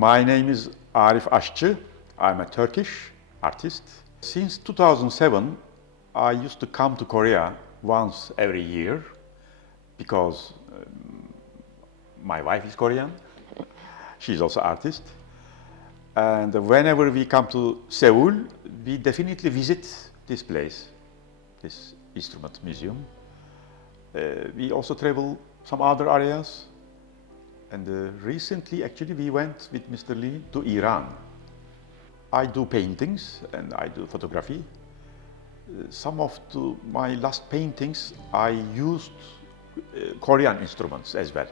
My name is Arif Aşçı. I'm a Turkish artist. Since 2007, I used to come to Korea once every year because my wife is Korean. She's also an artist. And whenever we come to Seoul, we definitely visit this place, this instrument museum. We also travel some other areas. And recently, actually, we went with Mr. Lee to Iran. I do paintings and I do photography. Some of my last paintings, I used Korean instruments as well.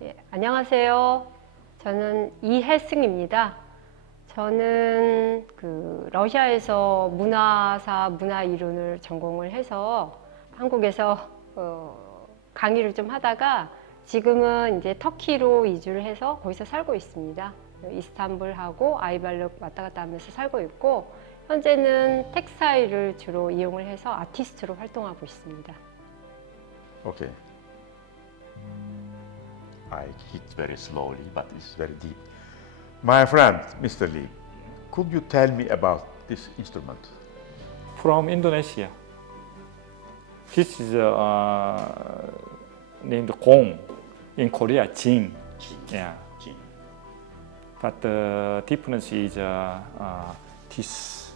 예, 안녕하세요. 저는 이혜승입니다. 저는 러시아에서 문화사, 문화이론을 전공을 해서 한국에서 강의를 좀 하다가 지금은 이제 터키로 이주를 해서 거기서 살고 있습니다. 이스탄불하고 아이발룩 왔다 갔다 하면서 살고 있고 현재는 텍스타일을 주로 이용을 해서 아티스트로 활동하고 있습니다. Okay. I hit very slowly, but it's very deep. My friend, Mr. Lee, could you tell me about this instrument? From Indonesia. This is named gong. In Korea, jing. Yeah. Jing. But the difference is this.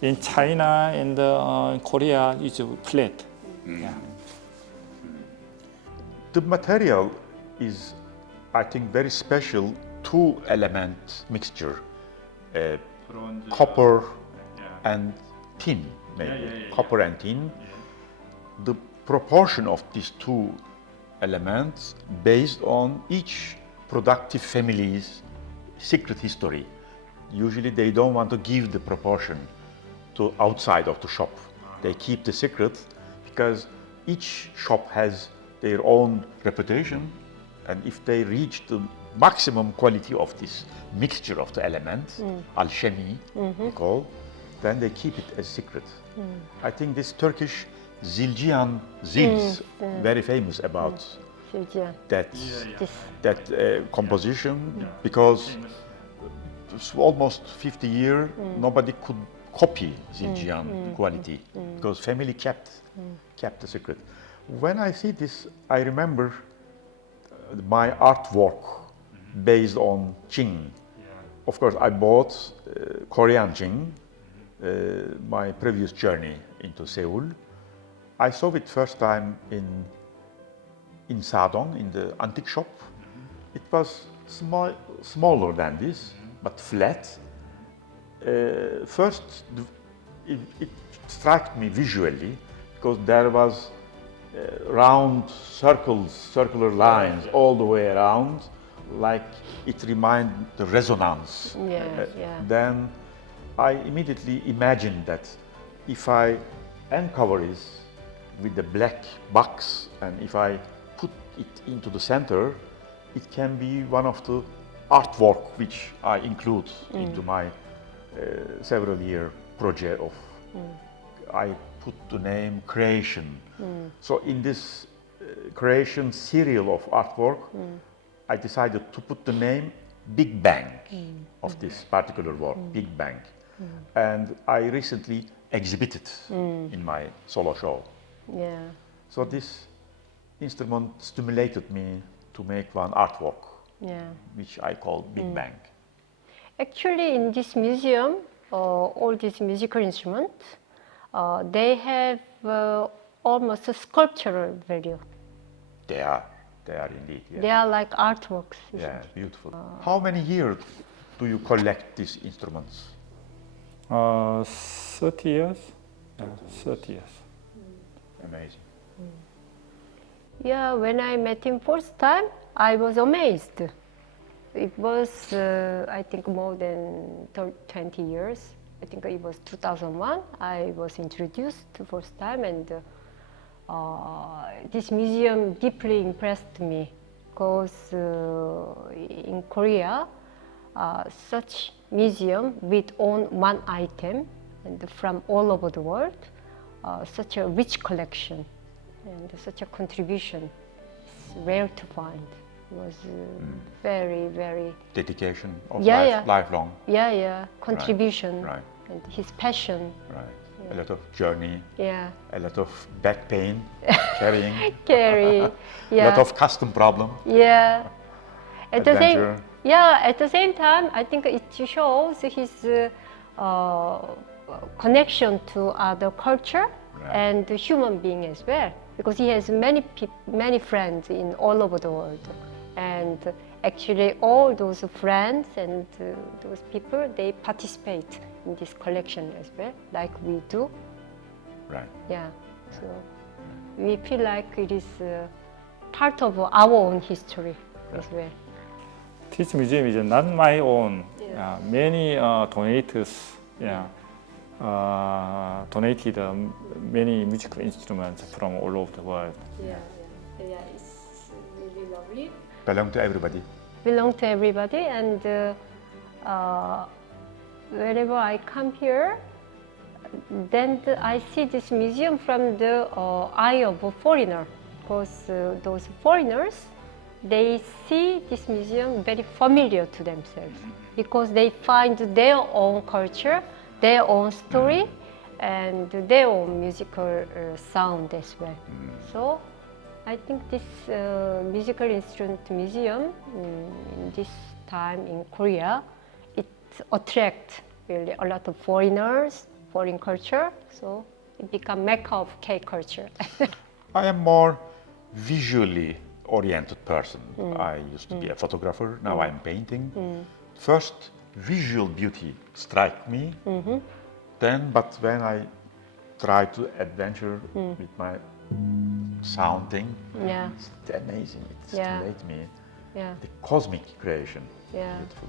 In China and Korea, it's flat. Yeah. The material is, I think, very special two-element mixture, copper and tin, maybe. Copper and tin. The proportion of these two elements based on each productive family's secret history. Usually they don't want to give the proportion to outside of the shop. They keep the secret because each shop has their own reputation, and if they reach the maximum quality of this mixture of the elements, alchemy, we call, then they keep it as secret. I think this Turkish Zilcihan zils, very famous about that composition, because it's almost 50 years nobody could copy Zilcihan quality because family kept the secret. When I see this, I remember my artwork based on Jing. Of course, I bought Korean Jing, my previous journey into Seoul. I saw it first time in Sadong, in the antique shop. It was smaller than this, but flat. First, it struck me visually because there was round circular lines all the way around, like it reminded the resonance. Then I immediately imagined that if I uncover this with the black box and if I put it into the center, it can be one of the artwork which I include into my several year project of I put the name creation. So in this creation serial of artwork, I decided to put the name Big Bang of this particular work, Big Bang. And I recently exhibited in my solo show. Yeah. So this instrument stimulated me to make one artwork, which I call Big Bang. Actually, in this museum, all these musical instruments, they have almost a sculptural value. They are indeed. Yes. They are like artworks. Yeah, beautiful. How many years do you collect these instruments? 30 years. 30 years. Amazing. Yeah, when I met him first time, I was amazed. It was, I think, more than 20 years. I think it was 2001. I was introduced the first time, and this museum deeply impressed me because in Korea, such museum with own one item and from all over the world, such a rich collection and such a contribution is rare to find. was very, very Dedication of Yeah, life, yeah. lifelong. contribution Right. and his passion. Right. A lot of journey, Yeah, a lot of back pain, carrying, carry. a Yeah, lot of custom problem. yeah. At the same, Adventure. at the same time, I think it shows his connection to other culture Right. and the human being as well, because he has many friends in all over the world, and actually all those friends and those people, they participate in this collection as well, like we do. Right. Yeah, so we feel like it is part of our own history as well. This museum is not my own. Yeah. Many donators, donated many musical instruments from all over the world. Yeah, it's really lovely. Belong to everybody. Belong to everybody, and whenever I come here, then I see this museum from the eye of a foreigner, because those foreigners, they see this museum very familiar to themselves, because they find their own culture, their own story, and their own musical sound as well. So I think this musical instrument museum in this time in Korea, it attracts really a lot of foreigners, foreign culture, so it become mecca of K culture. I am more visually oriented person. I used to be a photographer, now I'm painting. First, visual beauty strike me, then, but when I try to adventure with my sounding, Yeah, it's amazing, it Yeah. stimulates me. yeah, The cosmic creation, yeah. beautiful.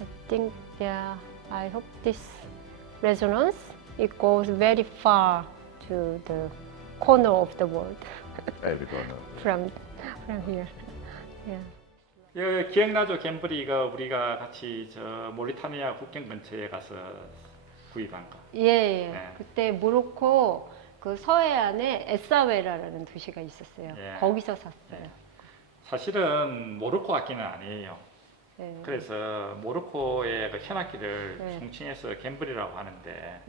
I think, I hope this resonance, it goes very far to the corner of the world Every corner. from here. Yeah. 이거 기억나죠? 갬블이 이거 우리가 같이 저 모리타니아 국경 근처에 가서 구입한 거. 예. 네. 그때 모로코 그 서해안에 에사웨라라는 도시가 있었어요. 예. 거기서 샀어요. 네. 사실은 모로코 악기는 아니에요. 네. 그래서 모로코의 그 현악기를 네. 총칭해서 갬블이라고 하는데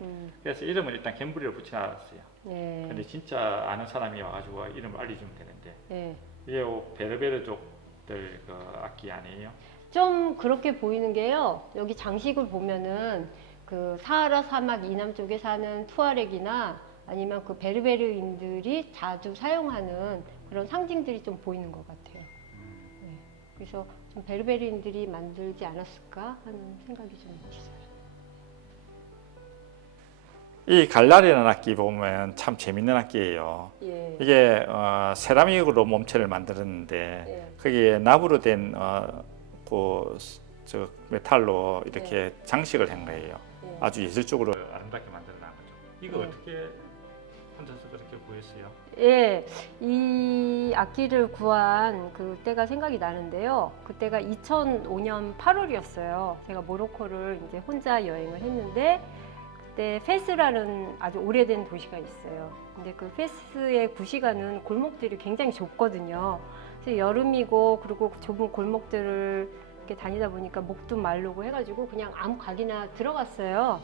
그래서 이름을 일단 갬블이라고 붙여놨어요. 네. 근데 진짜 아는 사람이 와가지고 이름을 알려주면 되는데 네. 이게 베르베르족들 그 악기 아니에요? 좀 그렇게 보이는 게요. 여기 장식을 보면은 그 사하라 사막 이남 쪽에 사는 투아렉이나 아니면 그 베르베르인들이 자주 사용하는 그런 상징들이 좀 보이는 것 같아요. 네. 그래서 좀 베르베르인들이 만들지 않았을까 하는 생각이 좀 있어요. 이 갈라리라는 악기 보면 참 재밌는 악기예요. 예. 이게 세라믹으로 몸체를 만들었는데 예. 거기에 나무로 된 저 메탈로 이렇게 예. 장식을 한 거예요. 예. 아주 예술적으로 아름답게 만들어낸 거죠. 이거 예. 어떻게 혼자서 그렇게 구했어요? 예, 이 악기를 구한 그때가 생각이 나는데요. 그때가 2005년 8월이었어요. 제가 모로코를 이제 혼자 여행을 했는데 그때 페스라는 아주 오래된 도시가 있어요. 근데 그 페스의 구시가는 골목들이 굉장히 좁거든요. 그래서 여름이고 그리고 좁은 골목들을 이렇게 다니다 보니까 목도 마르고 해가지고 그냥 아무 가게나 들어갔어요.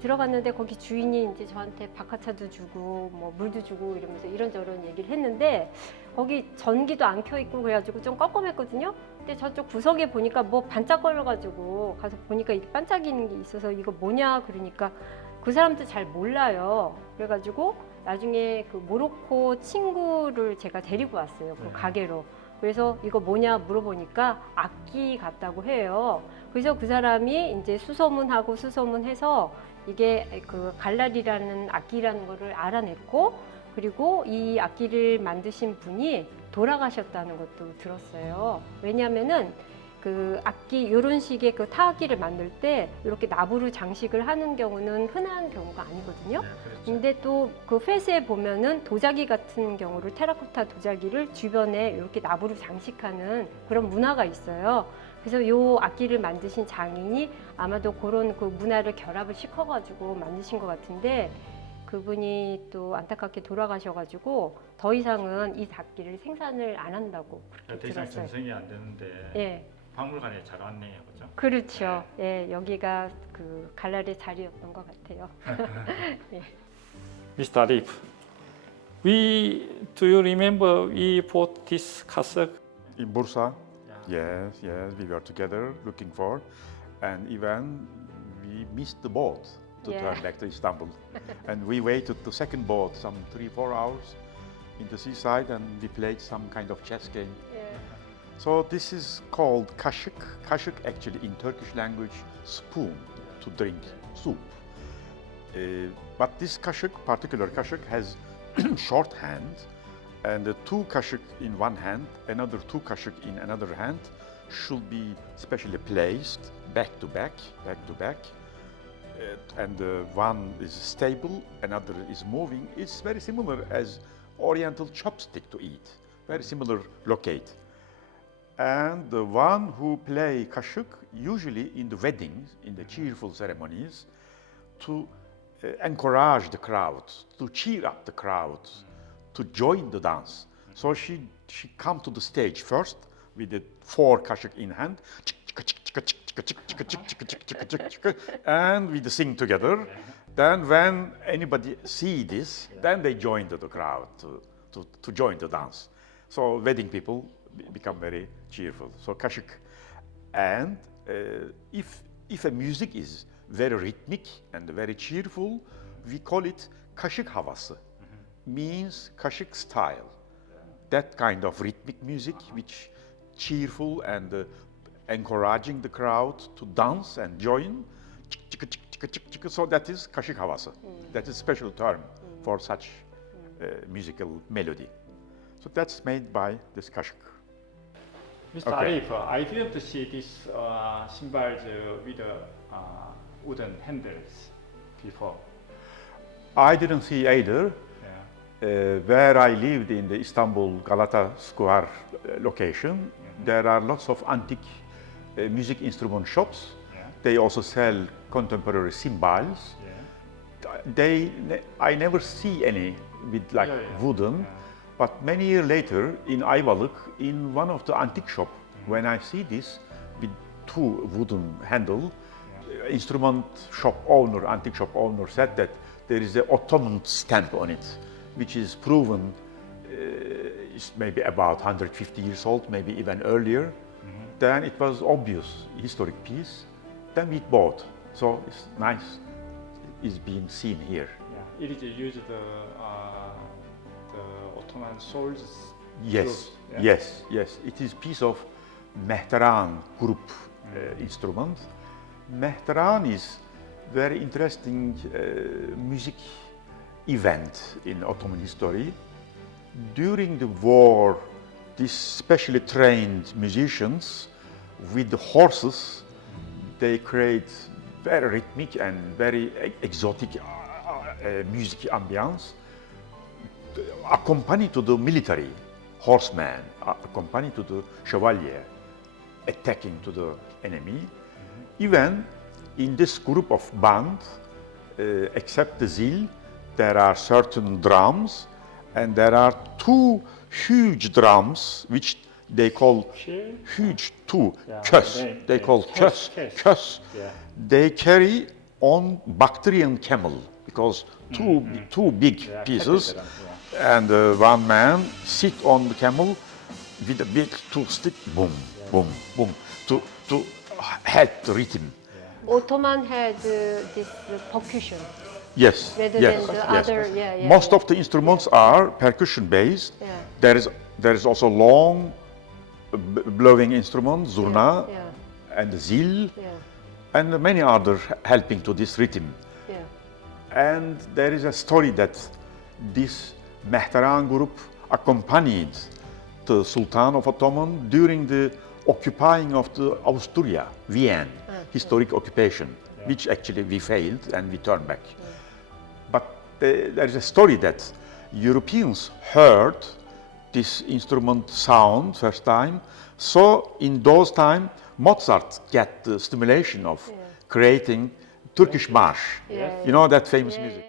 들어갔는데 거기 주인이 이제 저한테 바카차도 주고 뭐 물도 주고 이러면서 이런저런 얘기를 했는데 거기 전기도 안 켜 있고 그래가지고 좀 껌껌했거든요. 근데 저쪽 구석에 보니까 뭐 반짝거려가지고 가서 보니까 이게 반짝이는 게 있어서 이거 뭐냐 그러니까 그 사람도 잘 몰라요. 그래가지고 나중에 그 모로코 친구를 제가 데리고 왔어요. 그 가게로. 그래서 이거 뭐냐 물어보니까 악기 같다고 해요. 그래서 그 사람이 이제 수소문하고 수소문해서 이게 그 갈라리라는 악기라는 거를 알아냈고 그리고 이 악기를 만드신 분이 돌아가셨다는 것도 들었어요. 왜냐하면은 그 악기 이런 식의 그 타악기를 만들 때 이렇게 나무로 장식을 하는 경우는 흔한 경우가 아니거든요. 네, 그렇죠. 근데 또 그 페스에 보면은 도자기 같은 경우를 테라코타 도자기를 주변에 이렇게 나무로 장식하는 그런 문화가 있어요. 그래서 이 악기를 만드신 장인이 아마도 그런 그 문화를 결합을 시켜가지고 만드신 것 같은데 그분이 또 안타깝게 돌아가셔가지고 더 이상은 이 악기를 생산을 안 한다고 그렇게 더 이상 들었어요. 전생이 안 되는데 예, 박물관에 잘 왔네요, 그렇죠? 그렇죠. 예, 여기가 그 갈랄의 자리였던 것 같아요. 예. Mr. Arif, do you remember we bought this cassette? In Bursa, Yeah. yes, we were together looking for, and even we missed the boat to Yeah. turn back to Istanbul. And we waited the second boat, some 3-4 hours in the seaside, and we played some kind of chess game. 예. So this is called kaşık. Kaşık actually in Turkish language, spoon to drink soup. But this kaşık, particular kaşık, has short hand, and the 2 kaşık in one hand, another 2 kaşık in another hand, should be specially placed back to back, and one is stable, another is moving. It's very similar as Oriental chopstick to eat, very similar locate. And the one who play kaşık, usually in the weddings, in the cheerful ceremonies, to encourage the crowd, to cheer up the crowd, to join the dance. So she come to the stage first with the 4 kaşık in hand, and we sing together. Then when anybody see this, then they join the crowd to join the dance. So wedding people become very cheerful. So kaşık. And if a music is very rhythmic and very cheerful, we call it kaşık havası. Means kaşık style. That kind of rhythmic music which cheerful and encouraging the crowd to dance and join. So that is kaşık havası. That is a special term for such musical melody. So that's made by this kaşık. Mr. Okay. Arif, I didn't see this cymbals with wooden handles before. I didn't see either. Yeah. Where I lived in the Istanbul Galata Square location, there are lots of antique music instrument shops. Yeah. They also sell contemporary cymbals. Yeah. I never see any with like wooden, Yeah. but many years later in Ayvalık, in one of the antique shop, when I see this with 2 wooden handle, instrument shop owner, antique shop owner said that there is an Ottoman stamp on it, which is proven is maybe about 150 years old, maybe even earlier. Then it was obvious historic piece. Then we bought. So it's nice. It's being seen here. Yeah. It is used the Ottoman swords. Yes, Yeah. yes. It is piece of Mehteran group instrument. Mehteran is very interesting music event in Ottoman history. During the war, these specially trained musicians with the horses, they create very rhythmic and very exotic music ambience, accompanied to the military horseman, accompanied to the chevalier, attacking to the enemy. Even in this group of band, except the zil, there are certain drums, and there are 2 huge drums which they call huge 2 kös. They call kös. Yeah. They carry on Bactrian camel because two big pieces, and one man sit on the camel with a big 2 stick, boom, boom, boom, to help the rhythm. Ottoman had this percussion. Yes, Rather yes, than the yes. other, Most of the instruments are percussion based. Yeah. There is also long blowing instrument, zurna, Yeah. and zil, Yeah. and many other helping to this rhythm. Yeah. And there is a story that this Mehteran group accompanied the Sultan of Ottoman during the occupying of the Austria, Vienna, historic occupation, which actually we failed and we turned back. But there is a story that Europeans heard this instrument sound first time. So in those time, Mozart get the stimulation of creating Turkish march. Yeah. You know that famous Yeah. music.